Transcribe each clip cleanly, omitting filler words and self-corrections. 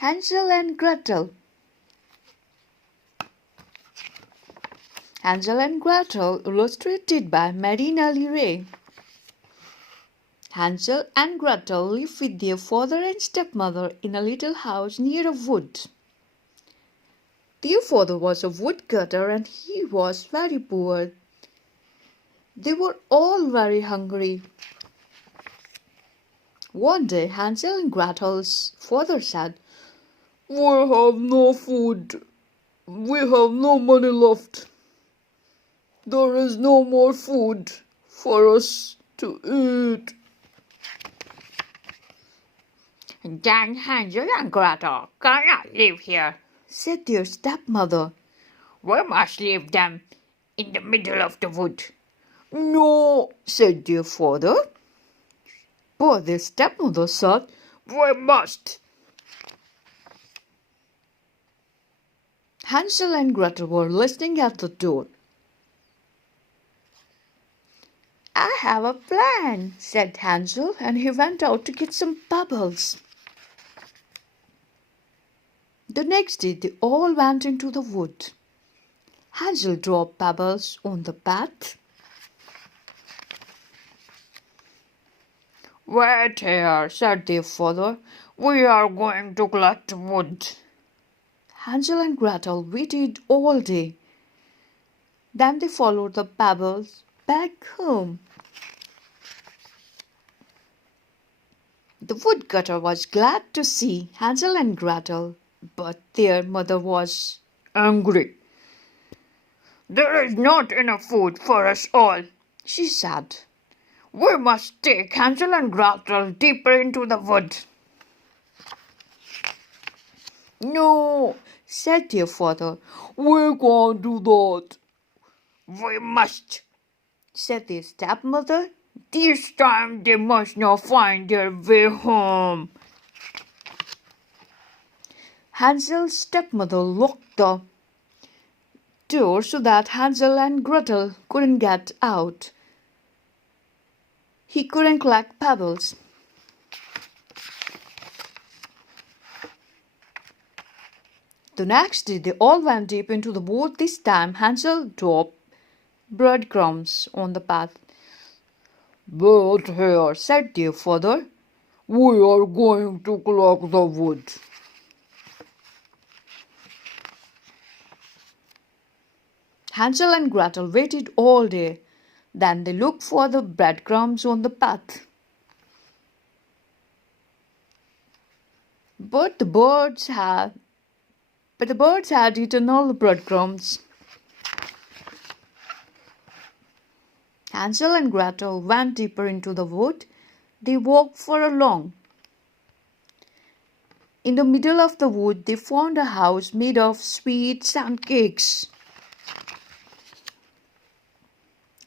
Hansel and Gretel. Hansel and Gretel, illustrated by Marina Lee. Hansel and Gretel lived with their father and stepmother in a little house near a wood. Their father was a woodcutter and he was very poor. They were all very hungry. One day Hansel and Gretel's father said, "We have no food. We have no money left. There is no more food for us to eat." "Then Hansel and Gretel cannot live here," said their stepmother. "We must leave them in the middle of the wood." "No," said their father. But their stepmother said, "We must." Hansel and Gretel were listening at the door. "I have a plan," said Hansel, and he went out to get some pebbles. The next day they all went into the wood. Hansel dropped pebbles on the path. "Wait here," said their father. "We are going to collect wood." Hansel and Gretel waited all day. Then they followed the pebbles back home. The woodcutter was glad to see Hansel and Gretel, but their mother was angry. "There is not enough food for us all," she said. "We must take Hansel and Gretel deeper into the wood." "No," said their father. "We can't do that." "We must," said their stepmother. "This time they must not find their way home." Hansel's stepmother locked the door so that Hansel and Gretel couldn't get out. He couldn't collect pebbles. The next day they all went deep into the wood. This time Hansel dropped breadcrumbs on the path. "Wait here," said their father. "We are going to collect the wood." Hansel and Gretel waited all day. Then they looked for the breadcrumbs on the path. But the birds had eaten all the breadcrumbs. Hansel and Gretel went deeper into the wood. They walked for a long. In the middle of the wood, they found a house made of sweets and cakes.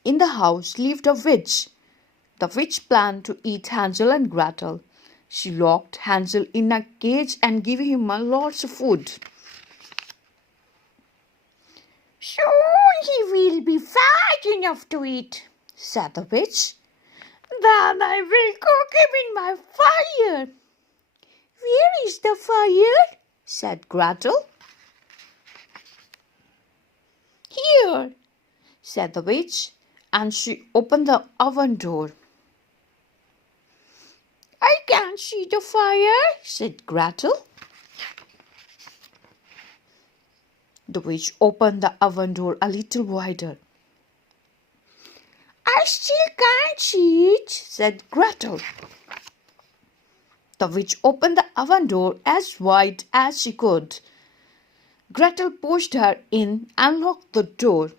In the house lived a witch. The witch planned to eat Hansel and Gretel. She locked Hansel in a cage and gave him lots of food. "Soon he will be fat enough to eat," said the witch. "Then I will cook him in my fire." "Where is the fire?" said Gretel. "Here," said the witch, and she opened the oven door. "I can't see the fire," said Gretel. The witch opened the oven door a little wider. "I still can't see it," said Gretel. The witch opened the oven door as wide as she could. Gretel pushed her in and locked the door.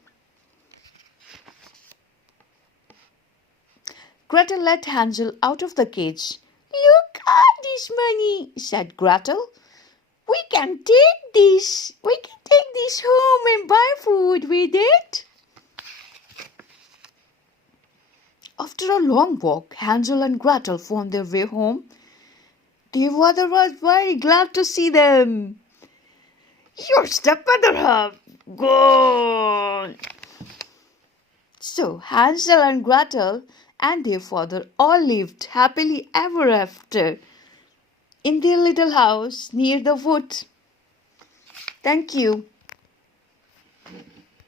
Gretel let Hansel out of the cage. "Look at this money," said Gretel. We can take this home and buy food with it." After a long walk, Hansel and Gretel found their way home. Their mother was very glad to see them. "Your stepmother have gone." So Hansel and Gretel and their father all lived happily ever after. in their little house near the wood. Thank you.